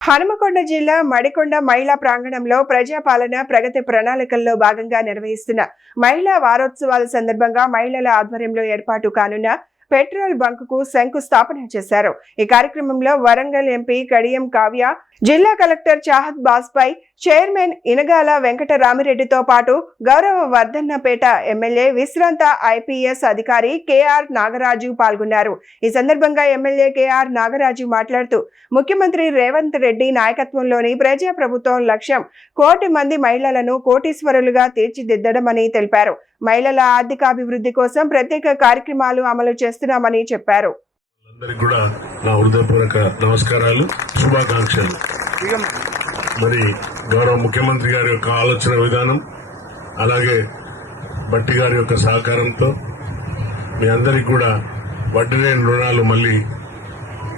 హనుమకొండ జిల్లా మడికొండ మహిళా ప్రాంగణంలో ప్రజాపాలన ప్రగతి ప్రణాళికల్లో భాగంగా నిర్వహిస్తున్న మహిళా వారోత్సవాల సందర్భంగా మహిళల ఆధ్వర్యంలో ఏర్పాటు కానున్న పెట్రోల్ బంక్ కు శంకుస్థాపన చేశారు. ఈ కార్యక్రమంలో వరంగల్ ఎంపీ కడియం కావ్య, జిల్లా కలెక్టర్ చాహత్ బాస్పై, చైర్మన్ ఇనగాల వెంకటరామిరెడ్డితో పాటు గౌరవ వర్ధన్నపేట ఎమ్మెల్యే విశ్రాంత ఐపీఎస్ అధికారి కేఆర్ నాగరాజు పాల్గొన్నారు. ఈ సందర్భంగా ఎమ్మెల్యే కేఆర్ నాగరాజు మాట్లాడుతూ, ముఖ్యమంత్రి రేవంత్ రెడ్డి నాయకత్వంలోని ప్రజా ప్రభుత్వం లక్ష్యం 1 కోటి మంది మహిళలను కోటీశ్వరులుగా తీర్చిదిద్దడమని తెలిపారు. మహిళల ఆర్థికాభివృద్ధి కోసం ప్రత్యేక కార్యక్రమాలు అమలు చేస్తున్నామని చెప్పారు. అందరికి కూడా నా హృదయపూర్వక నమస్కారాలు, శుభాకాంక్షలు. మరి గౌరవ ముఖ్యమంత్రి గారి యొక్క ఆలోచన విధానం, అలాగే బట్టి గారి యొక్క సహకారంతో మీ అందరికి కూడా వడ్డీ లేని రుణాలు మళ్ళీ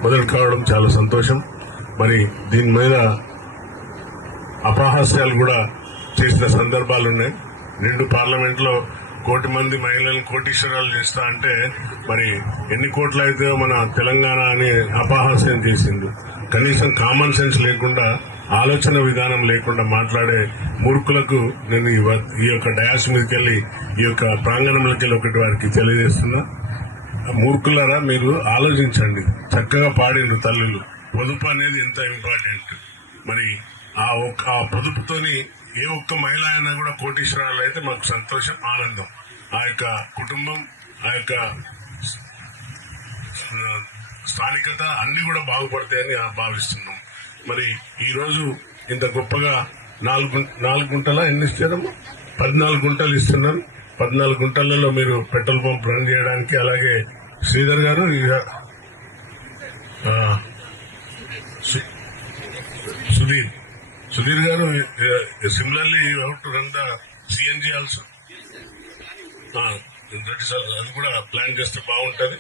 మొదలు కావడం చాలా సంతోషం. మరి దీని మీద అపహాస్యాలు కూడా చేసిన సందర్భాలున్నాయి. 2 పార్లమెంట్లో 1 కోటి మంది మహిళలను కోటీశ్వరాలు చేస్తా అంటే మరి ఎన్ని కోట్లు అయితే మన తెలంగాణ అని అపహాస్యం చేసింది. కనీసం కామన్ సెన్స్ లేకుండా, ఆలోచన విధానం లేకుండా మాట్లాడే మూర్ఖులకు నేను ఈ యొక్క డయాస్ మీదకి వెళ్ళి ఈ యొక్క ప్రాంగణంలోకి వెళ్ళి ఒకటి వారికి తెలియజేస్తున్నా. మూర్ఖులారా, మీరు ఆలోచించండి. చక్కగా పాడిండ్రు తల్లులు. పొదుపు అనేది ఎంత ఇంపార్టెంట్. మరి ఆ పొదుపుతోని ఏ ఒక్క మహిళ అయినా కూడా కోటీశ్వరాలు అయితే మాకు సంతోషం, ఆనందం. ఆ యొక్క కుటుంబం, ఆ యొక్క స్థానికత అన్ని కూడా బాగుపడతాయని భావిస్తున్నాం. మరి ఈ రోజు ఇంత గొప్పగా 4 గుంటల ఎన్ని ఇస్తారమ్మా? 14 గుంటలు ఇస్తున్నారు. 14 గుంటలలో మీరు పెట్రోల్ పంప్ రన్ చేయడానికి. అలాగే శ్రీధర్ గారు, సుధీర్ గారు, similarly you have to run the CNG also. అది కూడా ప్లాన్ చేస్తే బాగుంటది.